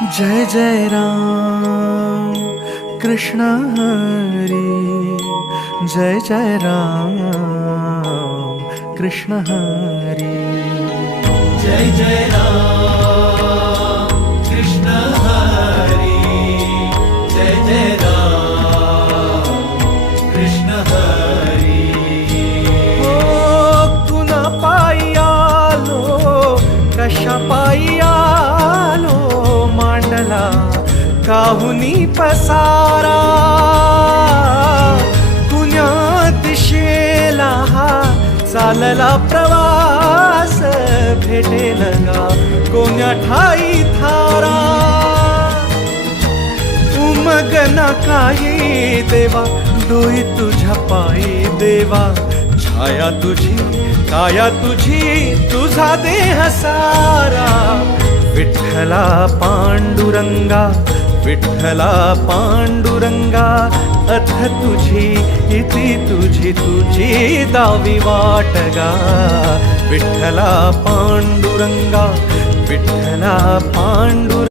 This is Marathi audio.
जय जय राम कृष्ण हरी, जय जय राम कृष्ण हरी, जय जय राम कृष्ण हरी, जय जय राम कृष्ण हरी। ओ तुना पायी आलो, कशा पायी आलो, मांडला काहुनी पसारा, कुण्या दिशेला हा चालला प्रवास, भेटेल गा कोण्या ठाई थारा, उमगना काही देवा, डोई तुझ्या पायी देवा, छाया तुझी काया तुझी, तुझा देह सारा, विठ्ठला पांडुरंगा, विठ्ठला पांडुरंगा, अथ तुझी इति तुझी तुझी दावी वाटगा, विठ्ठला पांडुरंगा, विठ्ठला पांडुरंगा।